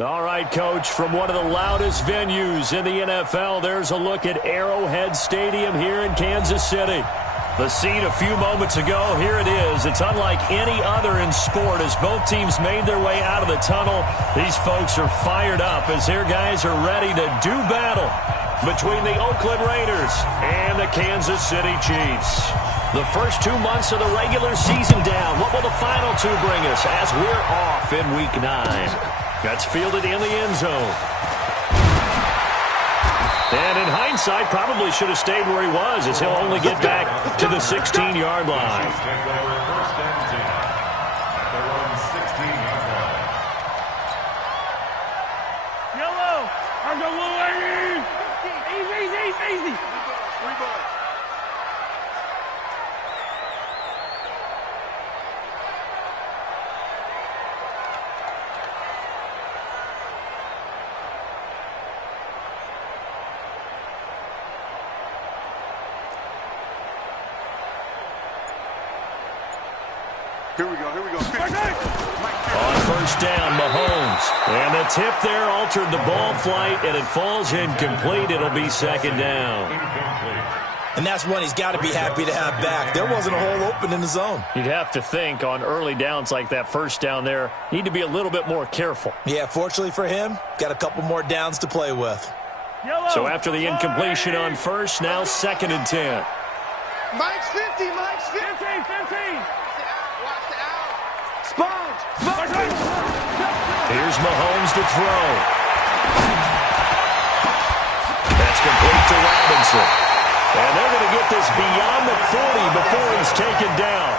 All right, Coach, from one of the loudest venues in the NFL, there's a look at Arrowhead Stadium here in Kansas City. The scene a few moments ago, here it is. It's unlike any other in sport as both teams made their way out of the tunnel. These folks are fired up as their guys are ready to do battle between the Oakland Raiders and the Kansas City Chiefs. The first 2 months of the regular season down. What will the final two bring us as we're off in Week 9? That's fielded in the end zone. And in hindsight, probably should have stayed where he was as he'll only get back to the 16-yard line. Yellow! I'm going easy! Easy! Here we go. On first down, Mahomes. And the tip there altered the ball flight, and it falls incomplete. It'll be second down. And that's one he's got to be happy to have back. There wasn't a hole open in the zone. You'd have to think on early downs like that first down there, need to be a little bit more careful. Yeah, fortunately for him, got a couple more downs to play with. So after the incompletion on first, now 2nd and 10. Mike's 50. 15. Sponge. Here's Mahomes to throw. That's complete to Robinson. And they're going to get this beyond the 40 before he's taken down.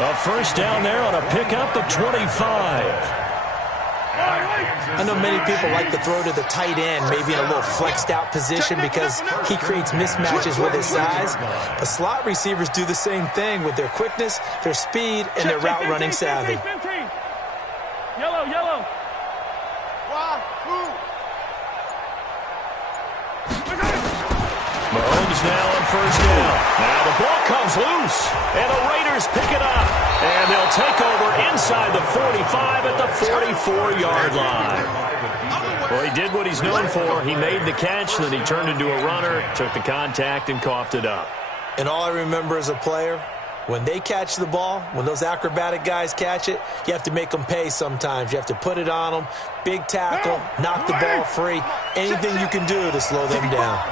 A first down there on a pickup of 25. I know many people like to throw to the tight end, maybe in a little flexed out position because he creates mismatches with his size. But slot receivers do the same thing with their quickness, their speed, and their route running savvy. Yellow. Mahomes now on first down. Now the ball comes loose, and the Raiders pick it up. And they'll take over inside the 45 at the 44-yard line. Well, he did what he's known for. He made the catch, then he turned into a runner, took the contact, and coughed it up. And all I remember as a player, when they catch the ball, when those acrobatic guys catch it, you have to make them pay sometimes. You have to put it on them, big tackle, knock the ball free, anything you can do to slow them down.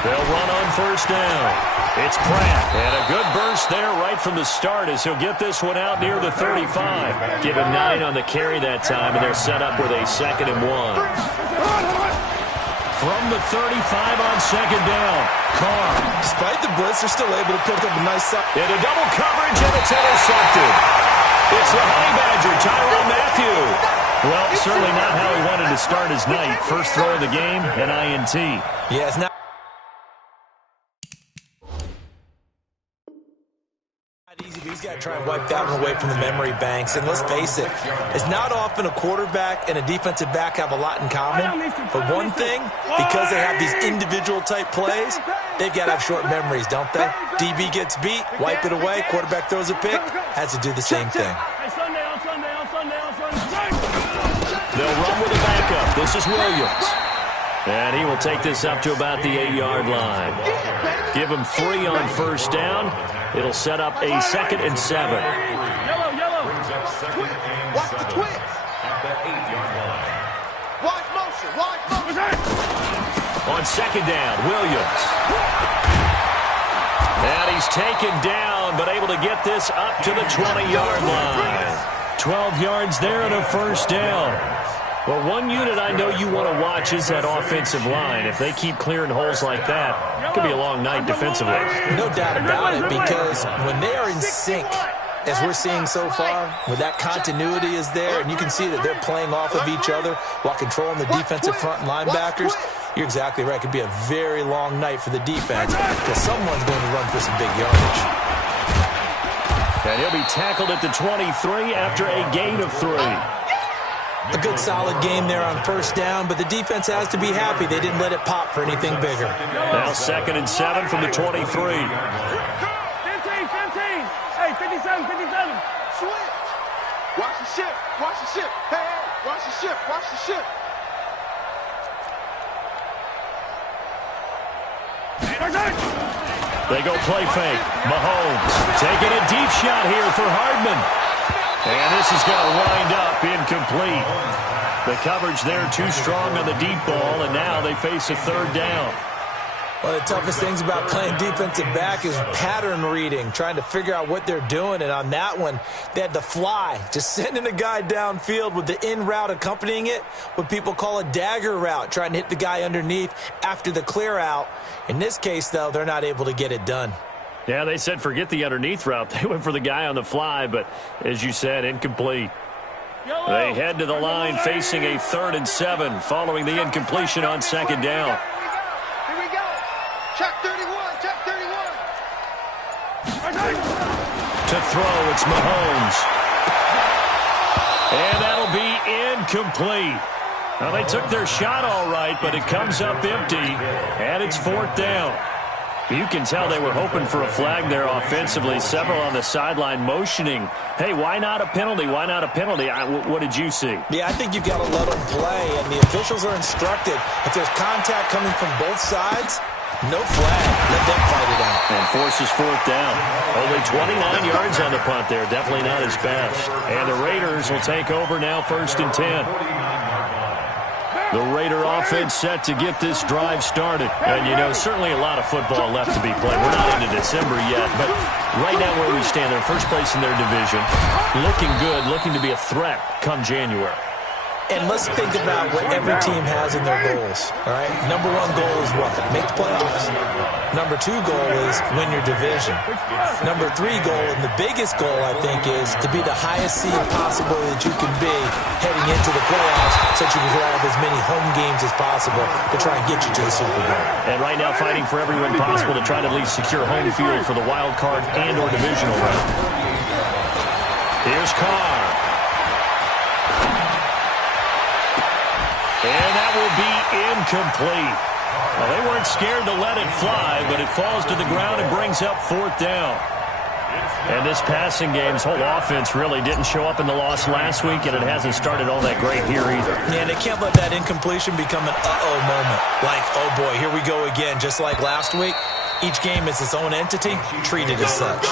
They'll run on first down. It's Pratt, and a good burst there right from the start as he'll get this one out near the 35. Give him 9 on the carry that time, and they're set up with a 2nd and 1. From the 35 on second down, Carr. Despite the blitz, they're still able to pick up a nice shot. Into double coverage, and it's intercepted. It's the Honey Badger, Tyrann Mathieu. Well, certainly not how he wanted to start his night. First throw of the game, an INT. Yeah, it's not easy, but he's got to try and wipe that one away from the memory banks. And let's face it, it's not often a quarterback and a defensive back have a lot in common. But one thing, because they have these individual type plays, they've got to have short memories, don't they? DB gets beat, wipe it away, quarterback throws a pick, has to do the same thing. They'll run with a backup. This is Williams. And he will take this up to about the 8-yard line. Give him 3 on first down. It'll set up a 2nd and 7. Yellow. Watch the twist. At the 8-yard line. Watch motion. On second down, Williams. And he's taken down, but able to get this up to the 20-yard line. 12 yards there and a first down. Well, one unit I know you want to watch is that offensive line. If they keep clearing holes like that, it could be a long night defensively. No doubt about it, because when they are in sync, as we're seeing so far, when that continuity is there, and you can see that they're playing off of each other while controlling the defensive front linebackers, you're exactly right. It could be a very long night for the defense because someone's going to run for some big yardage. And he'll be tackled at the 23 after a gain of 3. A good solid game there on first down, but the defense has to be happy they didn't let it pop for anything bigger. Now 2nd and 7 from the 23. 15, 15. Hey, 57, 57. Switch. Watch the ship. Watch the ship. Hey, hey. Watch the ship. Watch the ship. They go play fake. Mahomes taking a deep shot here for Hardman. And this is going to wind up incomplete. The coverage there too strong on the deep ball, and now they face a 3rd down. One of the toughest things about playing defensive back is pattern reading, trying to figure out what they're doing. And on that one, they had to fly, just sending a guy downfield with the in route accompanying it, what people call a dagger route, trying to hit the guy underneath after the clear out. In this case, though, they're not able to get it done. Yeah, they said forget the underneath route. They went for the guy on the fly, but as you said, incomplete. They head to the line facing a 3rd and 7 following the incompletion on 2nd down. Here we go. Check 31. Check 31. To throw, it's Mahomes. And that'll be incomplete. Well, they took their shot all right, but it comes up empty, and it's 4th down. You can tell they were hoping for a flag there offensively. Several on the sideline motioning, hey, why not a penalty? Why not a penalty? What did you see? Yeah, I think you've got to let them play, and the officials are instructed. If there's contact coming from both sides, no flag. Let them fight it out. And forces 4th down. Only 29 yards on the punt there. Definitely not his best. And the Raiders will take over now 1st and 10. The Raider offense set to get this drive started. And, you know, certainly a lot of football left to be played. We're not into December yet, but right now where we stand, they're first place in their division. Looking good, looking to be a threat come January. And let's think about what every team has in their goals, all right? Number 1 goal is what? Make the playoffs. Number 2 goal is win your division. Number 3 goal, and the biggest goal, I think, is to be the highest seed possible that you can be heading into the playoffs so that you can have as many home games as possible to try and get you to the Super Bowl. And right now fighting for every win possible to try to at least secure home field for the wild card and or divisional round. Here's Carr. And that will be incomplete. Well, they weren't scared to let it fly, but it falls to the ground and brings up 4th down. And this passing game's whole offense really didn't show up in the loss last week, and it hasn't started all that great here either. Yeah, and they can't let that incompletion become an uh-oh moment. Like, oh boy, here we go again. Just like last week, each game is its own entity, treated as such.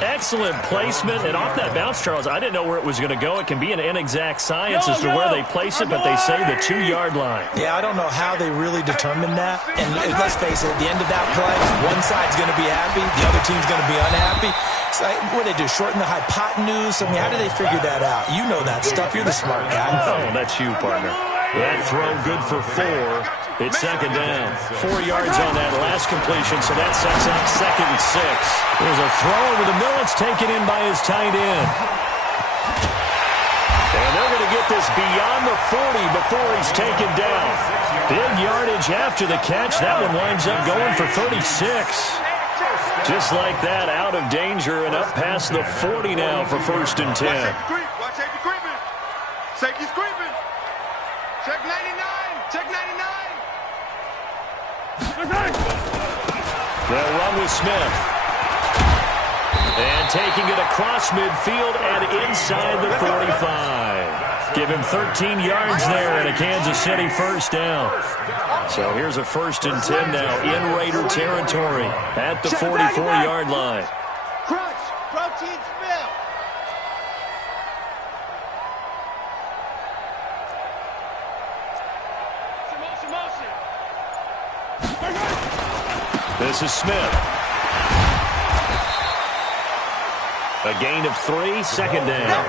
Excellent placement, and off that bounce, Charles, I didn't know where it was going to go. It can be an inexact science as to where they place it, but they say the 2-yard line. Yeah, I don't know how they really determined that. And let's face it, at the end of that play, one side's going to be happy, the other team's going to be unhappy. So what do they do, shorten the hypotenuse? I mean, how do they figure that out? You know that stuff. You're the smart guy. Oh, that's you, partner. That throw good for 4. It's 2nd down. 4 yards on that last completion, so that sets up 2nd and 6. There's a throw over the middle. It's taken in by his tight end. And they're going to get this beyond the 40 before he's taken down. Big yardage after the catch. That one winds up going for 36. Just like that, out of danger and up past the 40 now for 1st and 10. Watch safety creeping. Safety's creeping. Check 99. Check 99. They'll run with Smith. And taking it across midfield and inside the 45. Give him 13 yards there and a Kansas City 1st down. So here's a 1st and 10 now in Raider territory at the 44-yard line. Crunch. Protein spill. This is Smith. A gain of 3, 2nd down.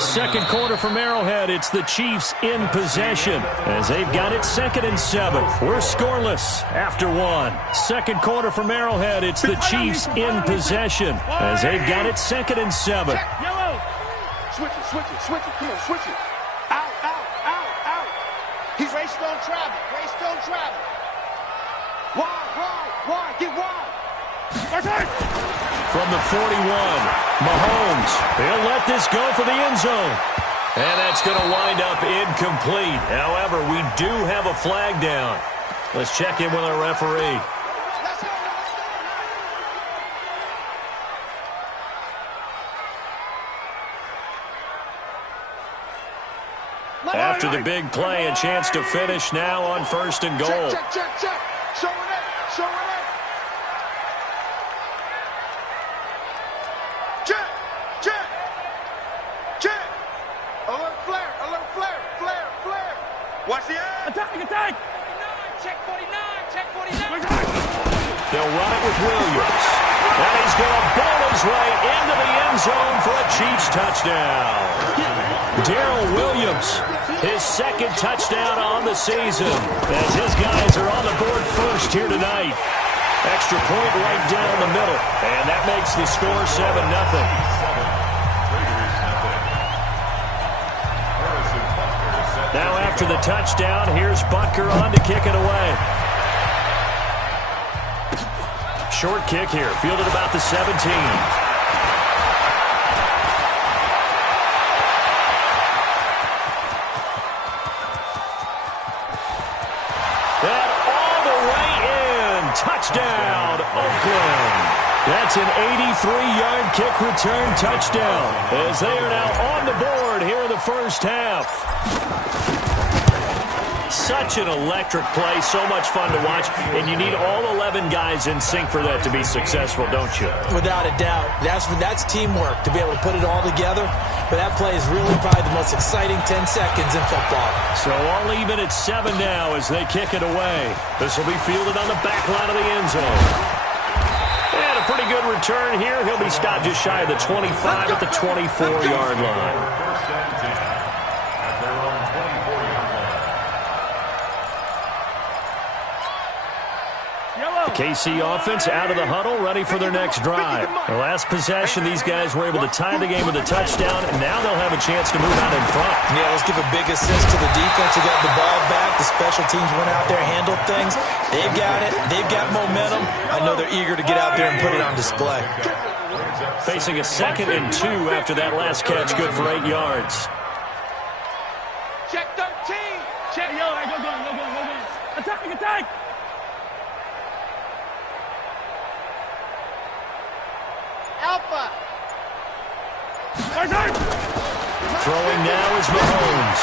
2nd quarter from Arrowhead. It's the Chiefs in possession as they've got it 2nd and 7. We're scoreless after 1. 2nd quarter from Arrowhead. It's the Chiefs in possession as they've got it 2nd and 7. Yellow. Switch it, switch it, switch it. Come on, switch it. Out, out, out, out. He's race don't travel. Race don't travel. Wide, get wide. From the 41, Mahomes, he'll let this go for the end zone. And that's going to wind up incomplete. However, we do have a flag down. Let's check in with our referee. After the big play, a chance to finish now on 1st and goal. Check, check, check, check. Show it up, show it up. Check, check, check. Alert flare, flare, flare. Watch the eye. Attack, attack. 49, check 49, check 49. They'll run it with Williams. And he's going to bowl his way into the end zone for a Chiefs touchdown. Darrell Williams, his 2nd touchdown on the season, as his guys are on the board first here tonight. Extra point right down the middle, and that makes the score 7-0. Now after the touchdown, here's Butker on to kick it away. Short kick here, fielded about the 17. Touchdown, Oakland. That's an 83-yard kick return touchdown, as they are now on the board here in the first half. Such an electric play, so much fun to watch, and you need all 11 guys in sync for that to be successful, don't you? Without a doubt. That's teamwork, to be able to put it all together. But that play is really probably the most exciting 10 seconds in football. So all even at 7 now as they kick it away. This will be fielded on the back line of the end zone. And a pretty good return here. He'll be stopped just shy of the 25 at the 24-yard line. The KC offense out of the huddle, ready for their next drive. The last possession, these guys were able to tie the game with a touchdown, and now they'll have a chance to move out in front. Yeah, let's give a big assist to the defense who got the ball back. The special teams went out there, handled things. They've got it. They've got momentum. I know they're eager to get out there and put it on display. Facing a 2nd and 2 after that last catch, good for 8 yards. Check 13. Check, yo, go. Attack, attack. Alpha. Throwing now is Mahomes.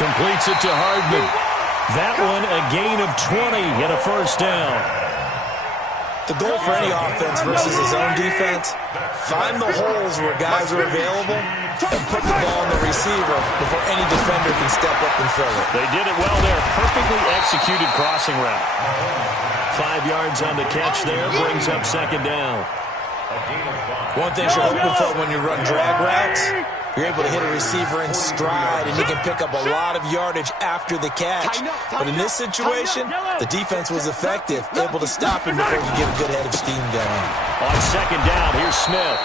Completes it to Hardman. That one a gain of 20 and a first down. The goal for any offense versus his own defense, find the holes where guys are available and put the ball on the receiver before any defender can step up and fill it. They did it well there. Perfectly executed crossing route. 5 yards on the catch there. Brings up 2nd down. One thing you're hoping for when you run drag routes, you're able to hit a receiver in stride, and you can pick up a lot of yardage after the catch. But in this situation, the defense was effective, able to stop him before you get a good head of steam going. On 2nd down, here's Smith.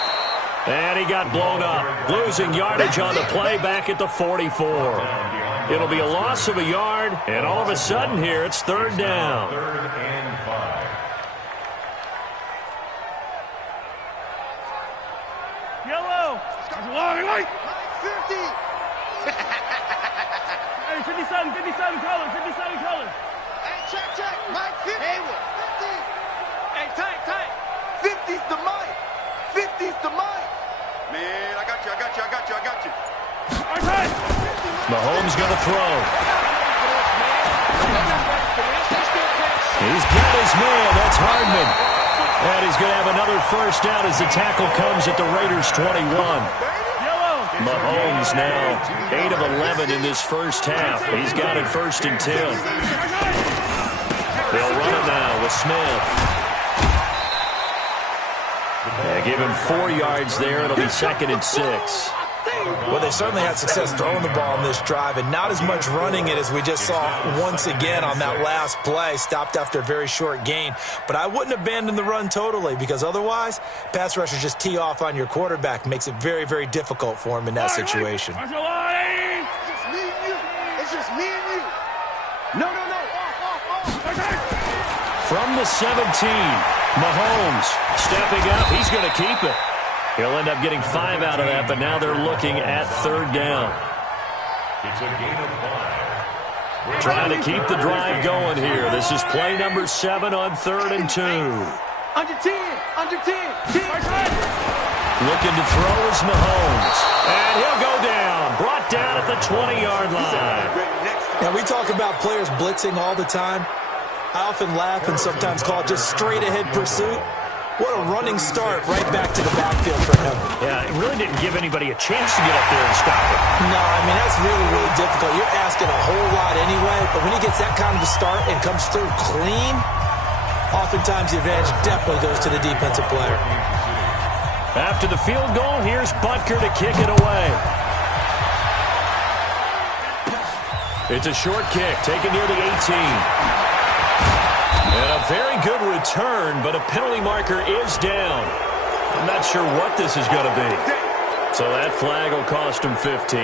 And he got blown up. Losing yardage on the play back at the 44. It'll be a loss of a yard, and all of a sudden here, it's 3rd down. Yellow. Hey, 57 colors. Hey, check. Mike, 50. Hey, tight. 50's the mic. 50's the mic. Man, I got you. Mahomes going to throw. He's got his man. That's Hardman. And he's going to have another first down as the tackle comes at the Raiders' 21. Mahomes now 8 of 11 in this first half. He's got it 1st and 10. They'll run it now with Smith. Give him 4 yards there. It'll be 2nd and 6. Well, they certainly had success throwing the ball in this drive, and not as much running it as we just saw once again on that last play. Stopped after a very short gain. But I wouldn't abandon the run totally, because otherwise, pass rushers just tee off on your quarterback. Makes it very, very difficult for him in that situation. It's just me and you. No. From the 17, Mahomes stepping up. He's going to keep it. He'll end up getting 5 out of that, but now they're looking at third down. It's a gain of 5. Trying to keep the drive going here. This is play number 7 on 3rd and 2. Under 10. Under 10. Looking to throw is Mahomes. And he'll go down. Brought down at the 20-yard line. Now, we talk about players blitzing all the time. I often laugh and sometimes call it just straight-ahead pursuit. What a running start right back to the backfield for him. Yeah, it really didn't give anybody a chance to get up there and stop it. No, I mean, that's really, really difficult. You're asking a whole lot anyway, but when he gets that kind of a start and comes through clean, oftentimes the advantage definitely goes to the defensive player. After the field goal, here's Butker to kick it away. It's a short kick, taken near the 18. And a very good return, but a penalty marker is down. I'm not sure what this is going to be. So that flag will cost him 15.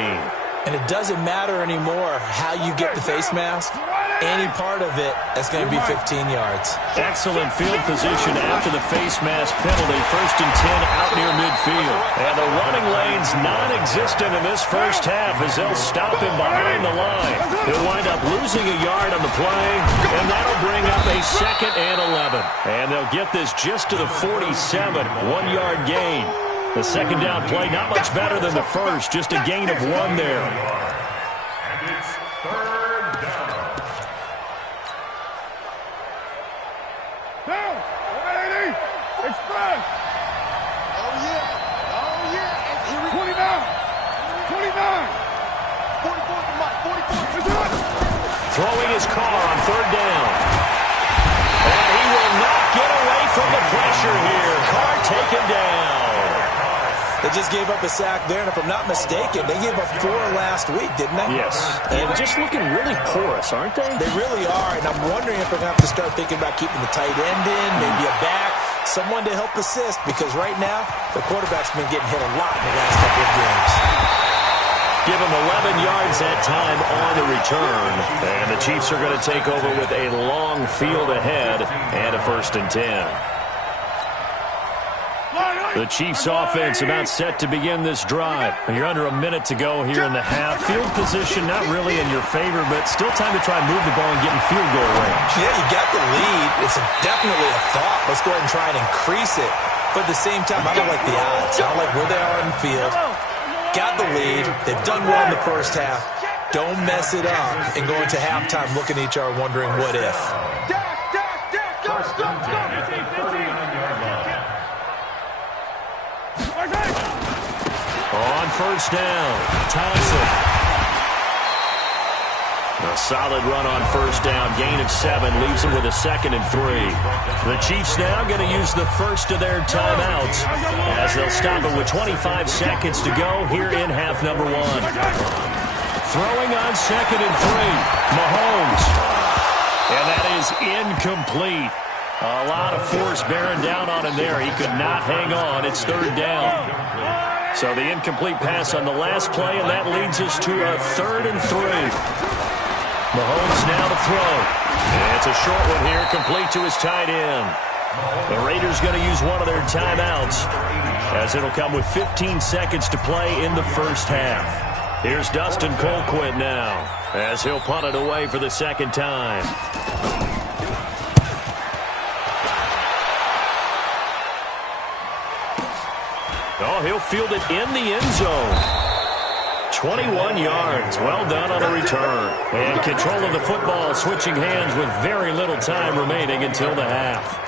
And it doesn't matter anymore how you get the face mask. Any part of it is going to be 15 yards. Excellent field position after the face mask penalty. 1st and 10 out near midfield. And the running lane's non-existent in this first half as they'll stop him behind the line. He'll wind up losing a yard on the play, and that'll bring up a 2nd and 11. And they'll get this just to the 47, 1-yard gain. The second down play, not much better than the first, just a gain of 1 there. And it's 3rd down. Down. 180. Express. Oh, yeah. Oh, yeah. And here we 29. 29. 44 to Mike. 44. Let's do it. Throwing his car on 3rd down. And he will not get away from the pressure here. Carr taken down. They just gave up a sack there, and if I'm not mistaken, they gave up 4 last week, didn't they? Yes. And just looking really porous, aren't they? They really are, and I'm wondering if they're going to have to start thinking about keeping the tight end in, maybe a back, someone to help assist, because right now, the quarterback's been getting hit a lot in the last couple of games. Give him 11 yards that time on the return. And the Chiefs are going to take over with a long field ahead and a 1st and 10. The Chiefs offense about set to begin this drive. You're under a minute to go here in the half. Field position not really in your favor, but still time to try and move the ball and get in field goal range. Yeah, you got the lead. It's definitely a thought. Let's go ahead and try and increase it. But at the same time, I don't like the odds. I don't like where they are in the field. Got the lead. They've done well in the first half. Don't mess it up and go into halftime looking at each other wondering what if. First and 10 at the 39-yard line. On 1st down, Thompson. A solid run on 1st down. Gain of 7 leaves him with a 2nd and 3. The Chiefs now going to use the first of their timeouts as they'll stop it with 25 seconds to go here in half number 1. Throwing on 2nd and 3. Mahomes. And that is incomplete. A lot of force bearing down on him there. He could not hang on. It's 3rd down. So the incomplete pass on the last play, and that leads us to a 3rd and 3. Mahomes now to throw. And it's a short one here, complete to his tight end. The Raiders going to use one of their timeouts as it'll come with 15 seconds to play in the first half. Here's Dustin Colquitt now as he'll punt it away for the 2nd time. Oh, he'll field it in the end zone. 21 yards. Well done on the return. And control of the football switching hands with very little time remaining until the half.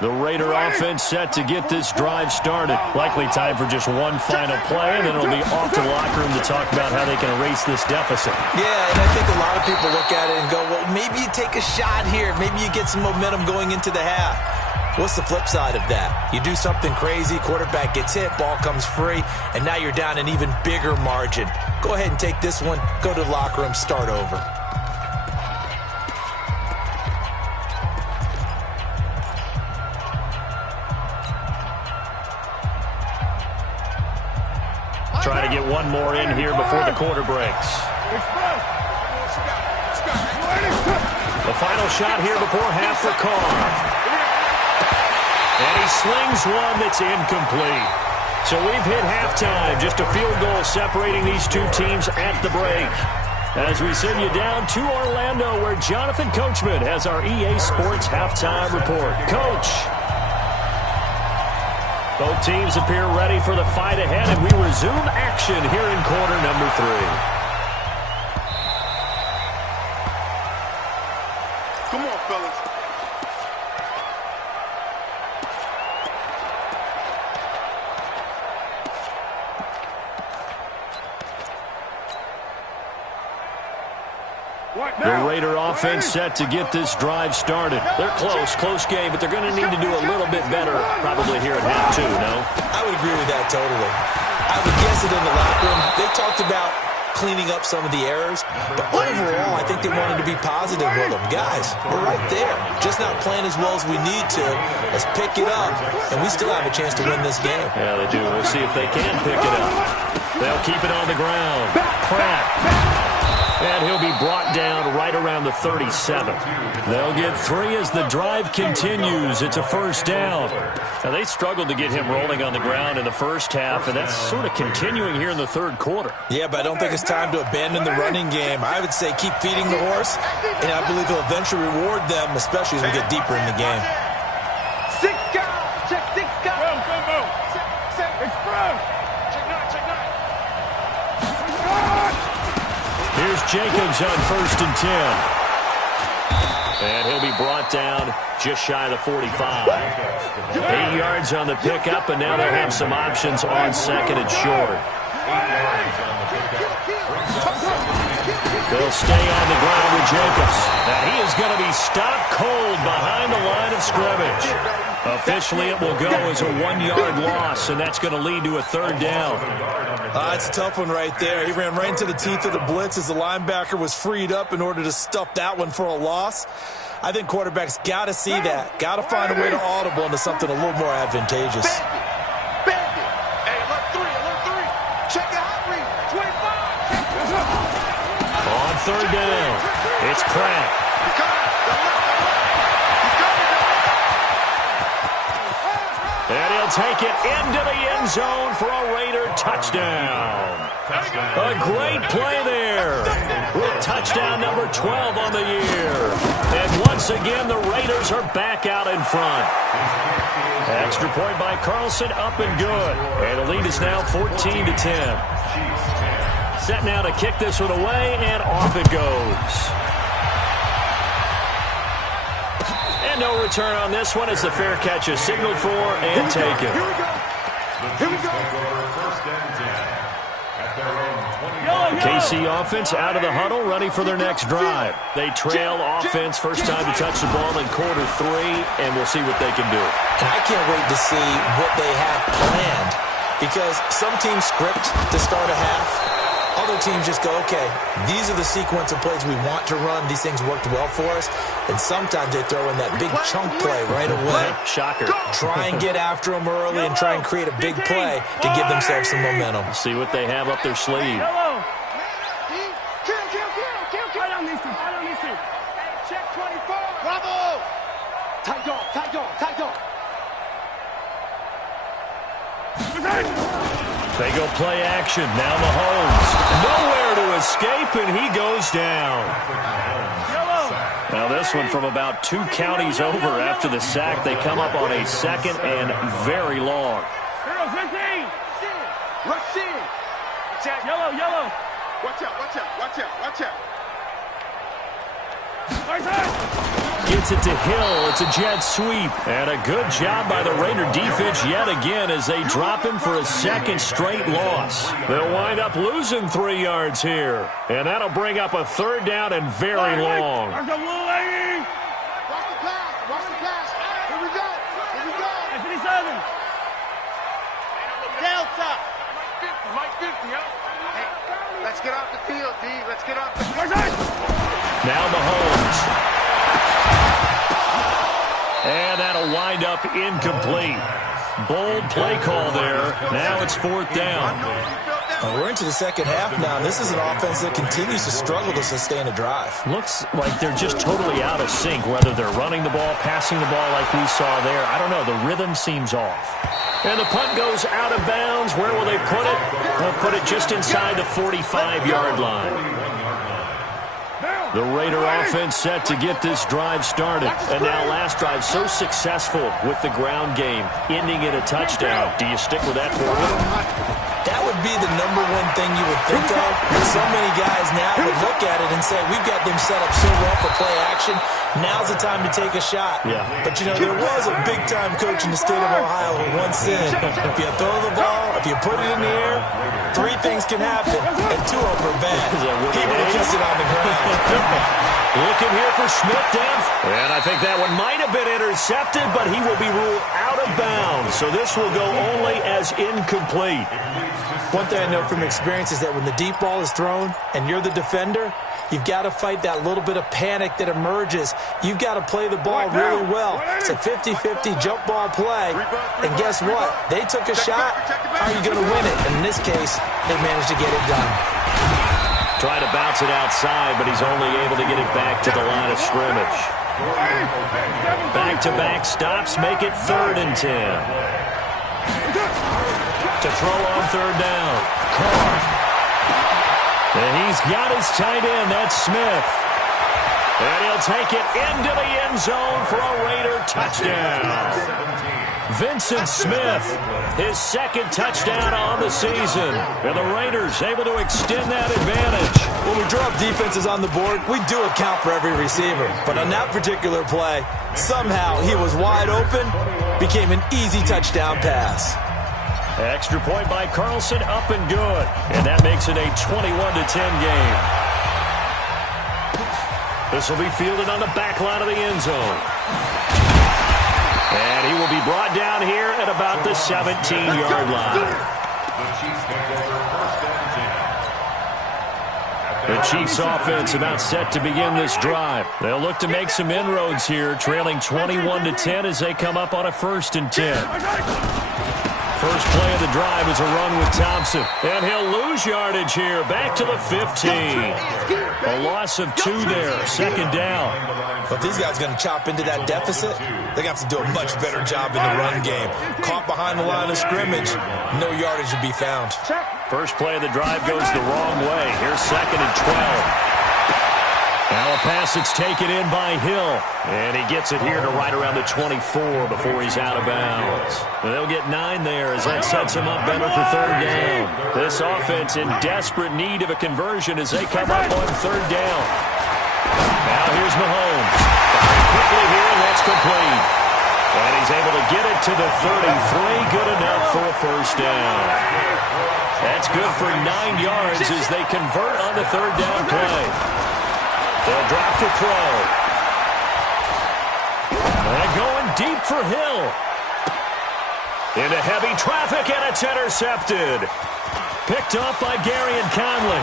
The Raider offense set to get this drive started. Likely time for just one final play, and then it'll be off to the locker room to talk about how they can erase this deficit. Yeah, and I think a lot of people look at it and go, well, maybe you take a shot here. Maybe you get some momentum going into the half. What's the flip side of that? You do something crazy, quarterback gets hit, ball comes free, and now you're down an even bigger margin. Go ahead and take this one, go to the locker room, start over. Try to to get one more in here before the quarter breaks. The final shot here before half for Carr. And he slings one that's incomplete. So we've hit halftime. Just a field goal separating these two teams at the break. As we send you down to Orlando, where Jonathan Coachman has our EA Sports halftime report. Coach. Both teams appear ready for the fight ahead, and we resume action here in quarter number 3. Come on, fellas. The Raider offense set to get this drive started. They're close game, but they're going to need to do a little bit better probably here at half 2, no? I would agree with that totally. I would guess it in the locker room. They talked about cleaning up some of the errors, but overall, I think they wanted to be positive with them. Guys, we're right there. Just not playing as well as we need to. Let's pick it up, and we still have a chance to win this game. Yeah, they do. We'll see if they can pick it up. They'll keep it on the ground. Pratt. And he'll be brought down right around the 37. They'll get 3 as the drive continues. It's a first down. Now, they struggled to get him rolling on the ground in the first half, and that's sort of continuing here in the third quarter. Yeah, but I don't think it's time to abandon the running game. I would say keep feeding the horse, and I believe he'll eventually reward them, especially as we get deeper in the game. 6 guys. Check 6 guys. Go. Express. Check 9. Here's Jacobs on 1st and 10. And he'll be brought down just shy of the 45. 8 yards on the pickup, and now they'll have some options on 2nd and short. They'll stay on the ground with Jacobs. And he is going to be stopped cold behind the line of scrimmage. Officially, it will go as a 1-yard loss, and that's going to lead to a 3rd down. It's a tough one right there. He ran right into the teeth of the blitz as the linebacker was freed up in order to stuff that one for a loss. I think quarterbacks got to see that. Got to find a way to audible into something a little more advantageous. Bandit. Hey, alert 3. Check it out, read. 25. On 3rd down, it's Pratt. And he'll take it into the end zone for a Raider touchdown. A great play there with touchdown number 12 on the year. And once again, the Raiders are back out in front. Extra point by Carlson, up and good. And the lead is now 14-10. Set now to kick this one away, and off it goes. And no return on this one as the fair catch is signaled for and taken. Here we go. KC offense out of the huddle, ready for their next drive. They trail offense, first time to touch the ball in quarter 3, and we'll see what they can do. And I can't wait to see what they have planned, because some teams script to start a half. Other teams just go, okay, these are the sequence of plays we want to run. These things worked well for us. And sometimes they throw in that big chunk play right away. Shocker. Try and get after them early and try and create a big play to give themselves some momentum. See what they have up their sleeve. Right on these two. Check 24. Bravo. Tight dog. They go play action. Now Mahomes. Nowhere to escape, and he goes down. Now this one from about 2 counties over after the sack. They come up on a 2nd and very long. 15. Rush in. Yellow. Watch out. Gets it to Hill. It's a jet sweep. And a good job by the Raider defense yet again as they drop him for a 2nd straight loss. They'll wind up losing 3 yards here. And that'll bring up a 3rd down and very long. There's a blue lady. Watch the pass. Here we go. 57. Delta. Mike 50, Hey, let's get off the field, D. Let's get off the field. Now Mahomes. And that'll wind up incomplete. Bold play call there. Now it's 4th down. We're into the second half now, and this is an offense that continues to struggle to sustain a drive. Looks like they're just totally out of sync, whether they're running the ball, passing the ball like we saw there. I don't know. The rhythm seems off. And the punt goes out of bounds. Where will they put it? They'll put it just inside the 45-yard line. The Raider offense set to get this drive started. And now last drive so successful with the ground game, ending in a touchdown. Do you stick with that forward? That would be the number one thing you would think of. But so many guys now would look at it and say, we've got them set up so well for play action. Now's the time to take a shot. Yeah. But, you know, there was a big-time coach in the state of Ohio who once said, if you throw the ball, if you put it in the air, 3 things can happen, and 2 of them are bad. He would have kissed it on the ground. Looking here for Smith down. And I think that one might have been intercepted, but he will be ruled out of bounds. So this will go only as incomplete. One thing I know from experience is that when the deep ball is thrown and you're the defender, you've got to fight that little bit of panic that emerges. You've got to play the ball really well. It's a 50-50 jump ball play. And guess what? They took a shot. How are you going to win it? And in this case, they managed to get it done. Trying to bounce it outside, but he's only able to get it back to the line of scrimmage. Back-to-back stops make it 3rd and 10. To throw on 3rd down. Carr. And he's got his tight end. That's Smith. And he'll take it into the end zone for a Raider touchdown. Vincent Smith, his 2nd touchdown on the season. And the Raiders able to extend that advantage. When we draw up defenses on the board, we do account for every receiver. But on that particular play, somehow he was wide open, became an easy touchdown pass. Extra point by Carlson, up and good. And that makes it a 21-10 game. This will be fielded on the back line of the end zone. And he will be brought down here at about the 17-yard line. The Chiefs offense about set to begin this drive. They'll look to make some inroads here, trailing 21-10 as they come up on a 1st and 10. First play of the drive is a run with Thompson. And he'll lose yardage here. Back to the 15. A loss of 2 there. 2nd down. But these guys are going to chop into that deficit. They're going to have to do a much better job in the run game. Caught behind the line of scrimmage, no yardage to be found. First play of the drive goes the wrong way. Here's 2nd and 12. Now a pass that's taken in by Hill. And he gets it here to right around the 24 before he's out of bounds. And they'll get 9 there as that sets him up better for 3rd down. This offense in desperate need of a conversion as they come up on 3rd down. Now here's Mahomes. Firing quickly here, and that's complete. And he's able to get it to the 33. Good enough for a 1st down. That's good for 9 yards as they convert on the 3rd down play. They'll drop to throw. And going deep for Hill. Into heavy traffic, and it's intercepted. Picked off by Garyon Conley.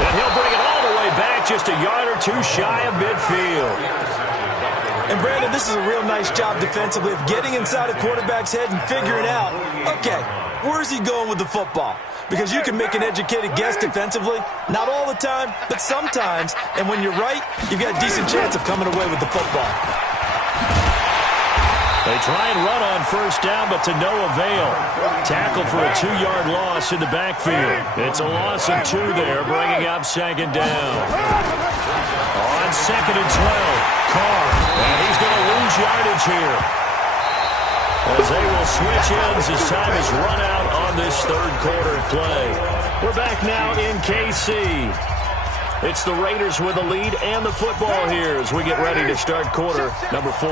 And he'll bring it all the way back, just a yard or 2 shy of midfield. And, Brandon, this is a real nice job defensively of getting inside a quarterback's head and figuring out, okay, where's he going with the football? Because you can make an educated guess defensively. Not all the time, but sometimes. And when you're right, you've got a decent chance of coming away with the football. They try and run on 1st down, but to no avail. Tackled for a 2-yard loss in the backfield. It's a loss of 2 there, bringing up 2nd down. On 2nd and 12, Carr. And he's going to lose yardage here. As they will switch ends as time is run out on this 3rd quarter play. We're back now in KC. It's the Raiders with the lead and the football here as we get ready to start quarter number 4.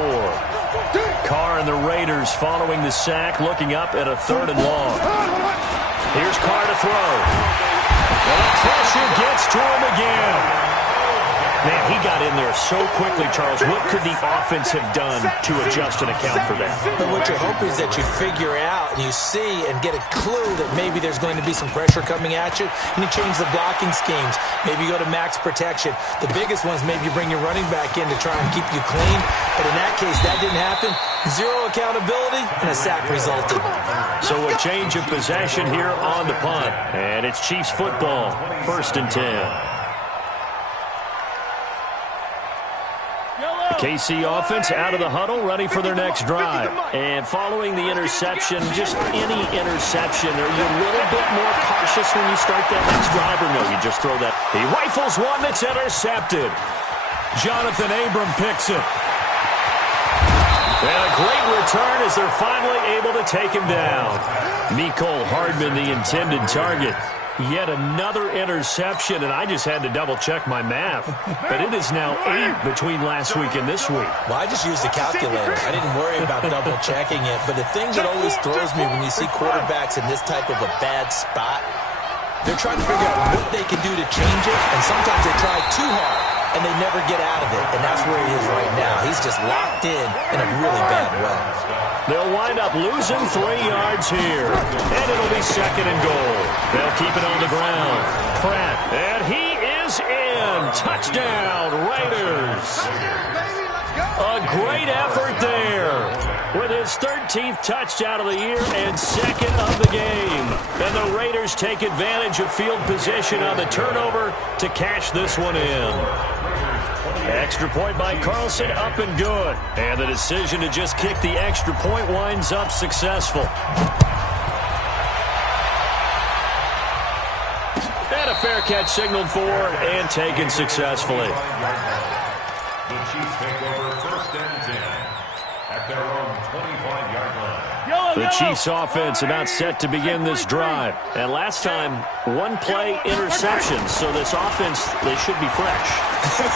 Carr and the Raiders following the sack, looking up at a 3rd and long. Here's Carr to throw. And the pressure gets to him again. Man, he got in there so quickly, Charles. What could the offense have done to adjust and account for that? But what you're hoping is that you figure out and you see and get a clue that maybe there's going to be some pressure coming at you, and you change the blocking schemes. Maybe you go to max protection. The biggest ones, maybe you bring your running back in to try and keep you clean. But in that case, that didn't happen. Zero accountability, and a sack resulted. So a change of possession here on the punt. And it's Chiefs football, 1st and 10. The KC offense out of the huddle, ready for their next drive. And following the interception, just any interception, are you a little bit more cautious when you start that next drive, or no, you just throw that? He rifles one that's intercepted. Jonathan Abram picks it. And a great return as they're finally able to take him down. Mecole Hardman, the intended target. Yet another interception, and I just had to double-check my math. But it is now 8 between last week and this week. Well, I just used a calculator. I didn't worry about double-checking it. But the thing that always throws me when you see quarterbacks in this type of a bad spot, they're trying to figure out what they can do to change it, and sometimes they try too hard, and they never get out of it. And that's where he is right now. He's just locked in a really bad way. They'll wind up losing 3 yards here. And it'll be 2nd and goal. They'll keep it on the ground. Pratt, and he is in. Touchdown, Raiders. A great effort there. With his 13th touchdown of the year and 2nd of the game. And the Raiders take advantage of field position on the turnover to cash this one in. Extra point by Carlson, up and good. And the decision to just kick the extra point winds up successful. And a fair catch signaled for and taken successfully. The Chiefs take over 1st and 10 at their own 25-yard line. The Chiefs offense about set to begin this drive. And last time, 1-play interception. So this offense, they should be fresh.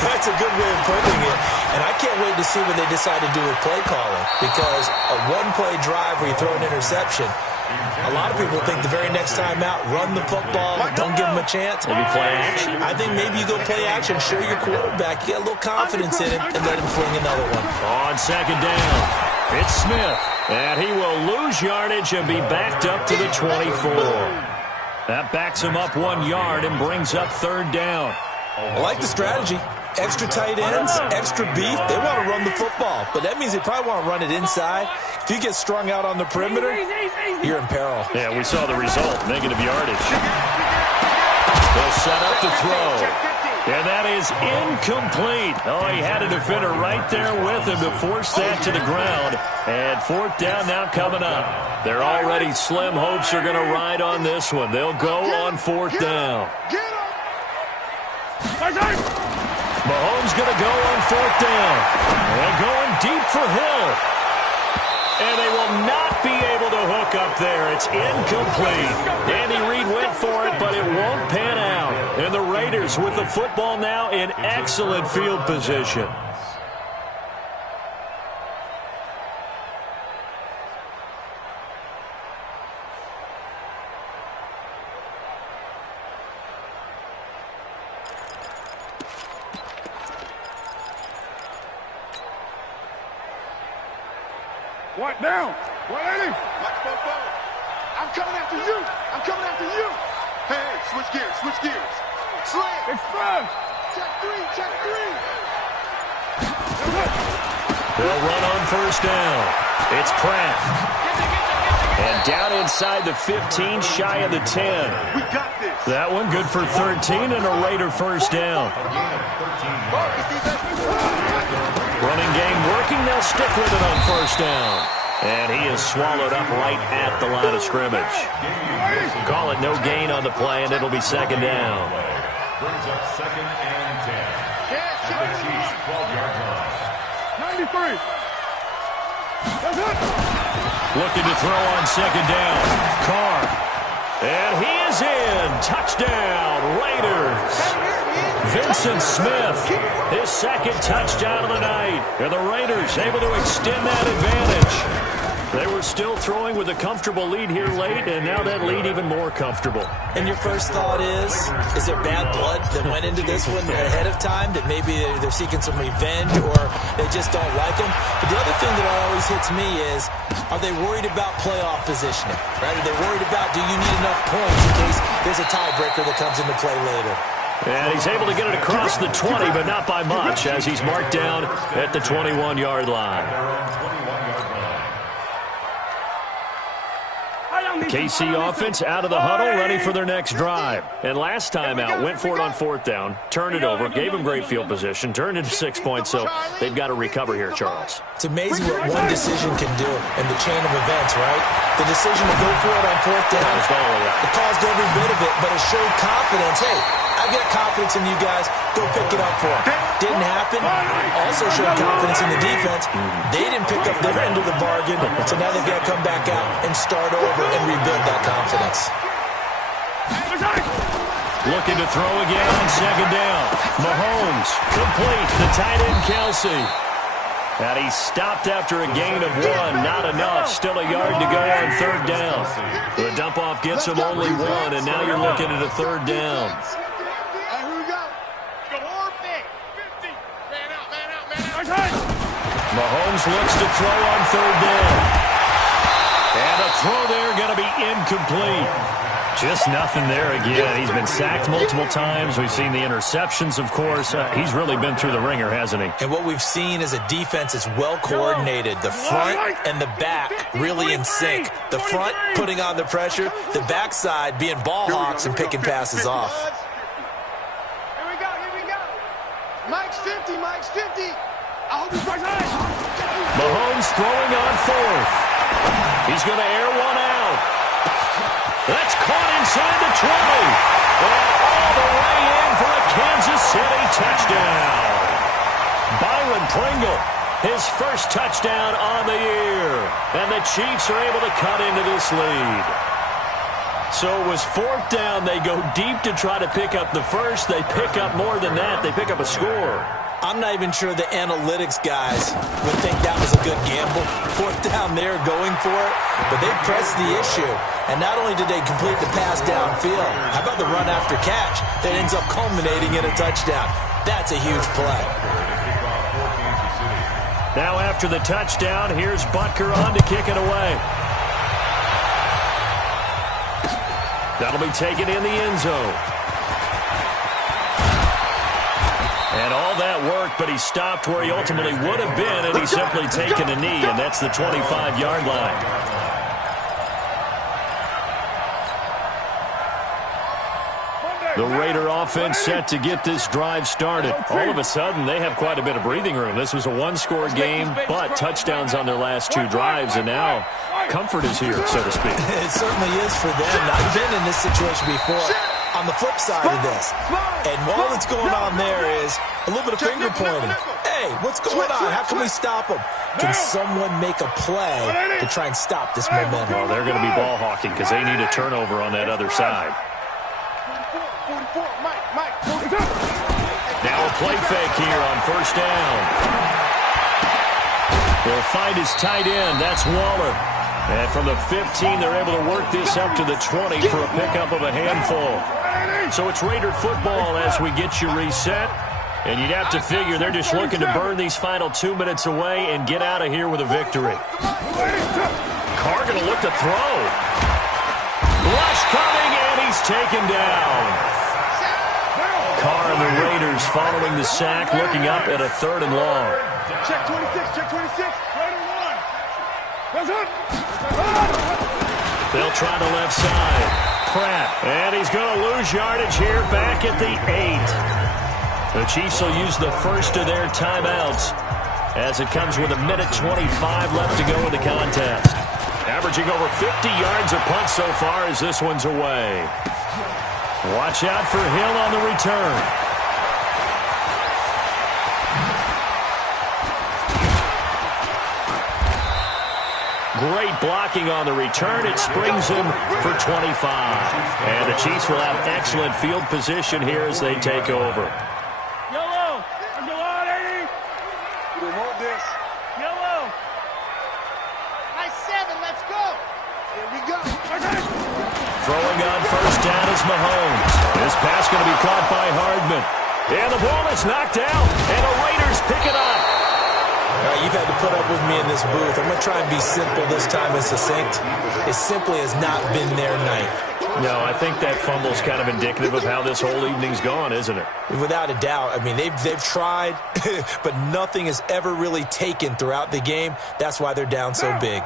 That's a good way of putting it. And I can't wait to see what they decide to do with play calling. Because a 1-play drive where you throw an interception, a lot of people think the very next time out, run the football, don't give them a chance. Maybe play action? I think maybe you go play action, show your quarterback, get a little confidence in him, and let him fling another one. On 2nd down, it's Smith. And he will lose yardage and be backed up to the 24. That backs him up 1 yard and brings up 3rd down. I like the strategy. Extra tight ends, extra beef. They want to run the football, but that means they probably want to run it inside. If you get strung out on the perimeter, you're in peril. Yeah, we saw the result, negative yardage. They'll set up to throw. And that is incomplete. Oh, he had a defender right there with him to force that to the ground. And 4th down now coming up. They're already slim hopes are going to ride on this one. They'll go on 4th down. Mahomes going to go on 4th down. They're going deep for Hill. And they will not be able to hook up there. It's incomplete. Andy Reid went for it, but it won't pan out. And the Raiders with the football now in excellent field position. What down? 180. I'm coming after you. I'm coming after you. Hey, switch gears, switch gears. Slam. Express. Check 3, check 3. They'll run on 1st down. It's Pratt. And down inside the 15, shy of the 10. We got this. That one good for 13 and a Raider 1st down. Running game working. They'll stick with it on 1st down. And he is swallowed up right at the line of scrimmage. Call it no gain on the play, and it'll be 2nd down. Brings up 2nd and 10 at the Chiefs' 12-yard line. 93. That's it. Looking to throw on 2nd down. Carr. And he is in. Touchdown, Raiders. Vincent Smith, his 2nd touchdown of the night. And the Raiders able to extend that advantage. They were still throwing with a comfortable lead here late, and now that lead even more comfortable. And your first thought is there bad blood that went into this one ahead of time, that maybe they're seeking some revenge or they just don't like them? But the other thing that always hits me is, are they worried about playoff positioning? Right? Are they worried about, do you need enough points in case there's a tiebreaker that comes into play later? And he's able to get it across the 20, but not by much, as he's marked down at the 21-yard line. KC offense out of the huddle, ready for their next drive. And last time out, went for it on 4th down, turned it over, gave them great field position, turned it to 6 points, so they've got to recover here, Charles. It's amazing what one decision can do in the chain of events, right? The decision to go for it on 4th down, it caused every bit of it, but it showed confidence. Hey, I've got confidence in you guys. Go pick it up for them. Didn't happen. Also showed confidence in the defense. They didn't pick up their end of the bargain, so now they've got to come back out and start over and rebuild that confidence. Looking to throw again on 2nd down. Mahomes, complete. The tight end, Kelsey. And he stopped after a gain of 1. Not enough. Still a yard to go on 3rd down. The dump-off gets him only 1, and now you're looking at a 3rd down. Mahomes looks to throw on 3rd down. And a throw there going to be incomplete. Just nothing there again. He's been sacked multiple times. We've seen the interceptions, of course. He's really been through the ringer, hasn't he? And what we've seen is a defense that's well coordinated. The front and the back really in sync. The front putting on the pressure. The backside being ball hawks and picking passes off. Here we go. Mike's 50, Mike's 50. I hope he's right. Mahomes throwing on 4th. He's going to air one out. That's caught inside the 20. And all the way in for a Kansas City touchdown. Byron Pringle, his first touchdown on the year. And the Chiefs are able to cut into this lead. So it was 4th down. They go deep to try to pick up the first. They pick up more than that. They pick up a score. I'm not even sure the analytics guys would think that was a good gamble. 4th down there going for it, but they pressed the issue. And not only did they complete the pass downfield, how about the run after catch that ends up culminating in a touchdown? That's a huge play. Now after the touchdown, here's Butker on to kick it away. That'll be taken in the end zone. And all that worked, but he stopped where he ultimately would have been, and he's simply taken a knee, and that's the 25-yard line. The Raider offense set to get this drive started. All of a sudden, they have quite a bit of breathing room. This was a one-score game, but touchdowns on their last 2 drives, and now comfort is here, so to speak. It certainly is for them. I've been in this situation before. On the flip side of this, and all that's going on there is a little bit of finger pointing. Hey, what's going on? How can we stop them? Can someone make a play to try and stop this momentum? Well, they're going to be ball hawking because they need a turnover on that other side. 44, Mike. Now a play fake here on 1st down. They'll find his tight end. That's Waller. And from the 15, they're able to work this up to the 20 for a pickup of a handful. So it's Raider football as we get you reset. And you'd have to figure they're just looking to burn these final 2 minutes away and get out of here with a victory. Carr going to look to throw. Rush coming, and he's taken down. Carr and the Raiders following the sack, looking up at a 3rd and long. Check 26. Raider 1. Goes up. They'll try the left side. Pratt, and he's going to lose yardage here back at the 8. The Chiefs will use the first of their timeouts as it comes with 1:25 left to go in the contest. Averaging over 50 yards a punt so far as this one's away. Watch out for Hill on the return. Great blocking on the return. It springs him for 25. And the Chiefs will have excellent field position here as they take over. Yellow. Let's go on, Eddie. We want this. Yellow. I said Here we go. Throwing on first down is Mahomes. This pass going to be caught by Hardman. And the ball is knocked out, and the Raiders pick it up. All right, you've had to put up with me in this booth. I'm going to try and be simple this time and succinct. It simply has not been their night. No, I think that fumble's kind of indicative of how this whole evening's gone, isn't it? Without a doubt. I mean, they've tried, but nothing has ever really taken throughout the game. That's why they're down so big.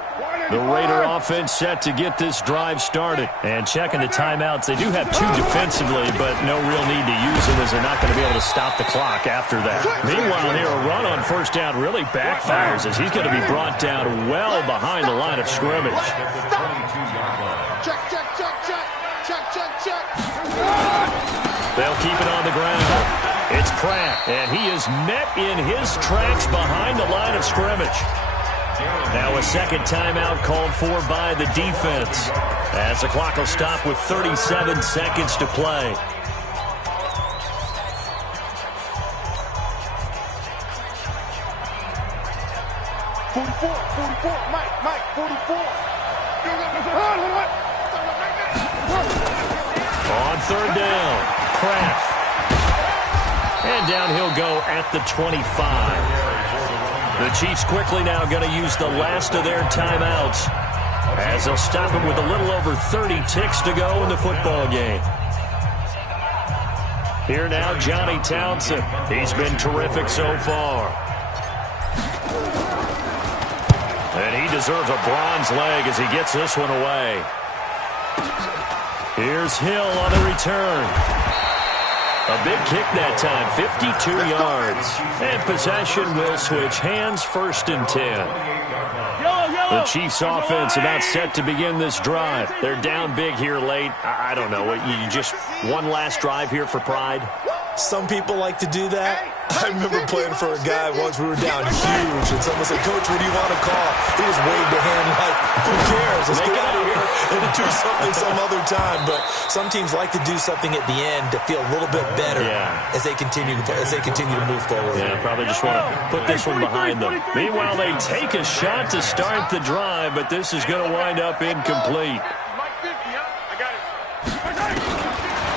The Raider offense set to get this drive started. And checking the timeouts, they do have two defensively, but no real need to use them as they're not going to be able to stop the clock after that. Meanwhile, here, a run on first down really backfires as he's going to be brought down well behind the line of scrimmage. Check, check, check, check. Check, check, check. They'll keep it on the ground. It's Pratt, and he is met in his tracks behind the line of scrimmage. Now a second timeout called for by the defense as the clock will stop with 37 seconds to play. Mike, 44. On third down, Kraft. And down he'll go at the 25. The Chiefs quickly now going to use the last of their timeouts as they'll stop him with a little over 30 ticks to go in the football game. Here now, Johnny Townsend. He's been terrific so far. And he deserves a bronze leg as he gets this one away. Here's Hill on the return. A big kick that time, 52 yards. And possession will switch hands, 1st and 10. The Chiefs offense about set to begin this drive. They're down big here late. I don't know. You just one last drive here for pride? Some people like to do that. I remember playing for a guy once. We were down huge, and someone said, "Coach, what do you want to call?" He just waved a hand like, "Who cares? Let's get out of here and do something some other time." But some teams like to do something at the end to feel a little bit better as they continue to move forward. Yeah, probably just want to put this one behind them. Meanwhile, they take a shot to start the drive, but this is going to wind up incomplete.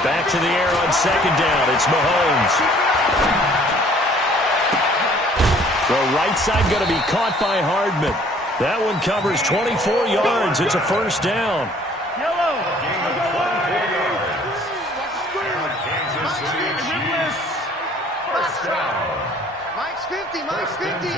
Back to the air on second down. It's Mahomes. The right side going to be caught by Hardman. That one covers 24 yards. It's a first down. Mike's 50, Mike's 50.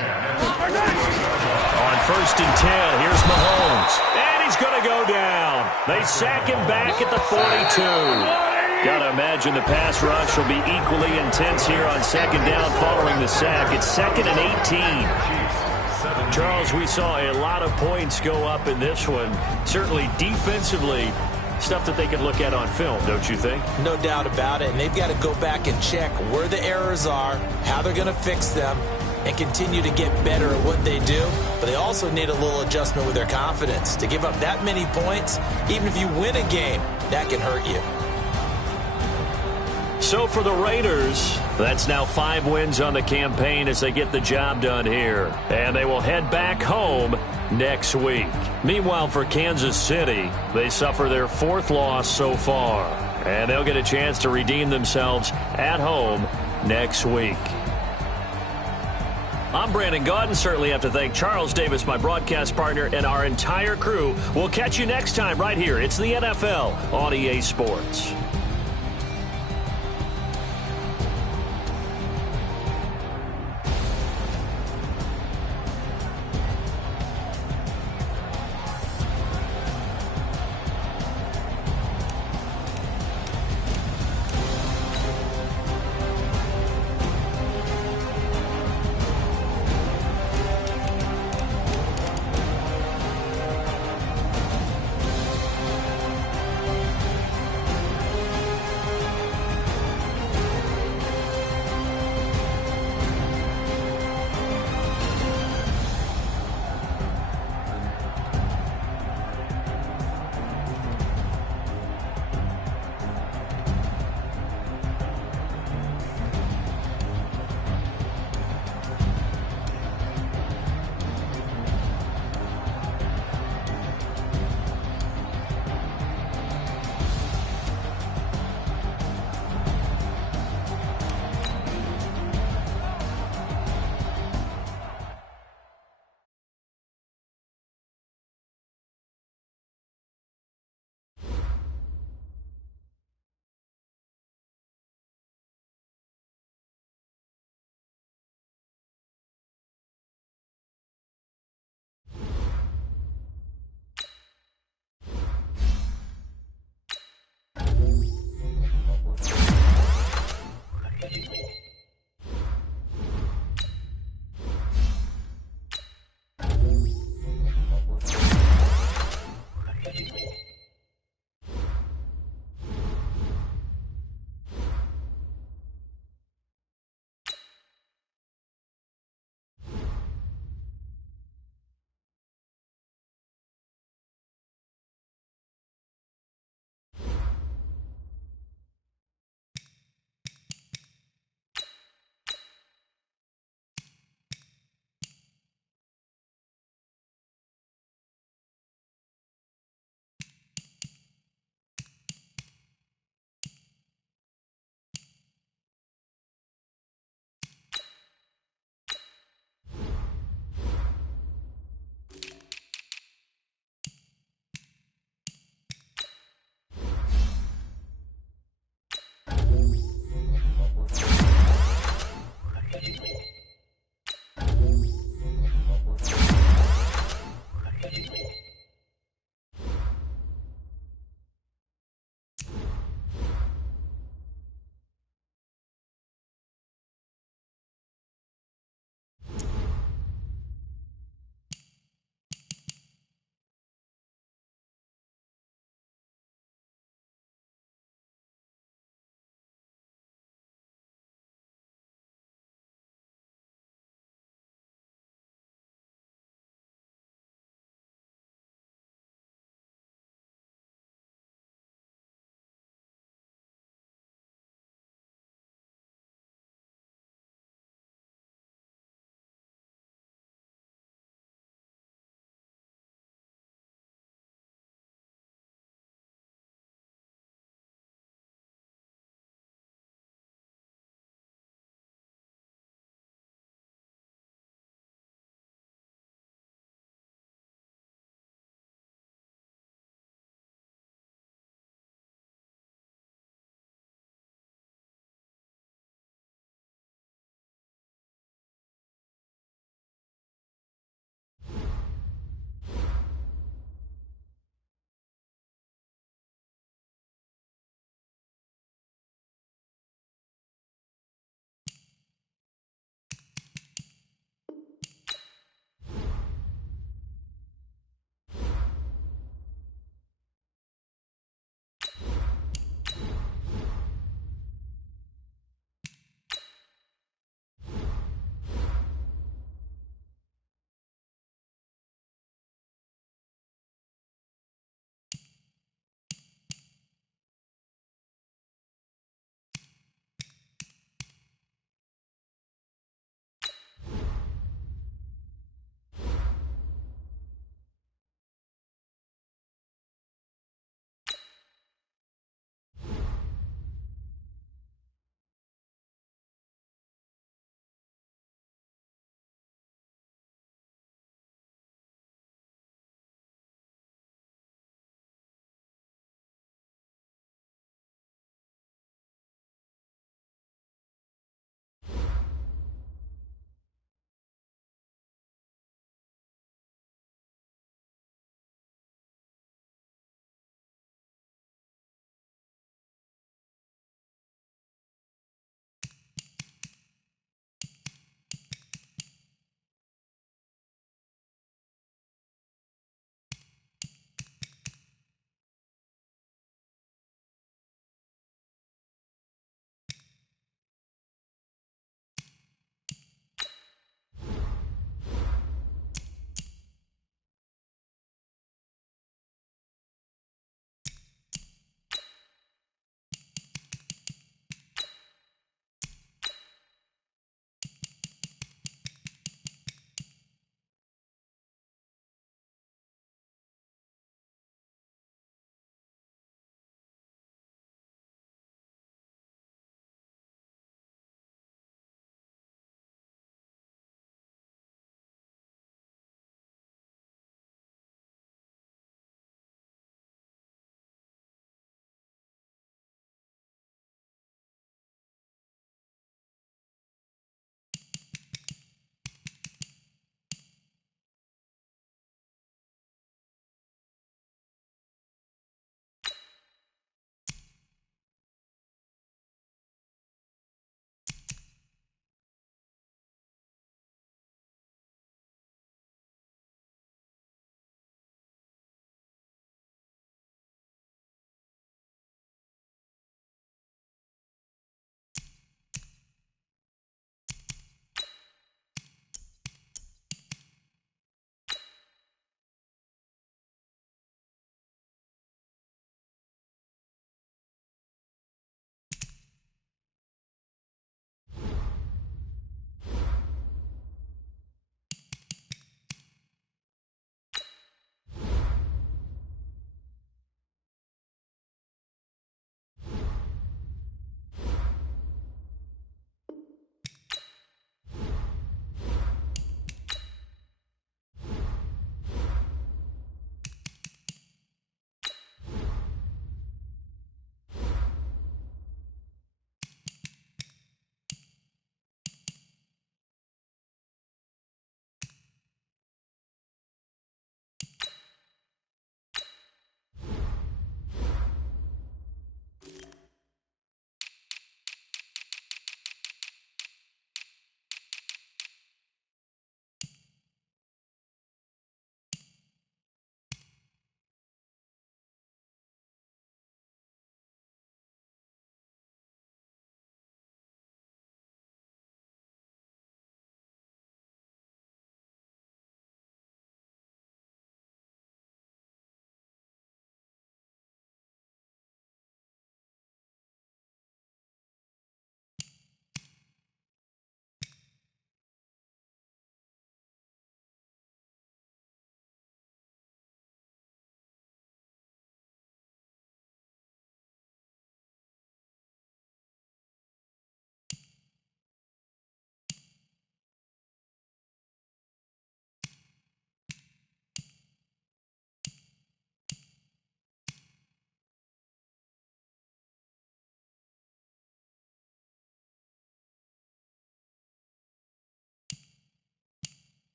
On 1st and 10, here's Mahomes. And he's going to go down. They sack him back at the 42. Got to imagine the pass rush will be equally intense here on second down following the sack. It's 2nd and 18. Charles, we saw a lot of points go up in this one. Certainly defensively, stuff that they could look at on film, don't you think? No doubt about it. And they've got to go back and check where the errors are, how they're going to fix them, and continue to get better at what they do. But they also need a little adjustment with their confidence. To give up that many points, even if you win a game, that can hurt you. So for the Raiders, that's now 5 wins on the campaign as they get the job done here. And they will head back home next week. Meanwhile, for Kansas City, they suffer their 4th loss so far. And they'll get a chance to redeem themselves at home next week. I'm Brandon Gaudin. Certainly have to thank Charles Davis, my broadcast partner, and our entire crew. We'll catch you next time right here. It's the NFL on EA Sports.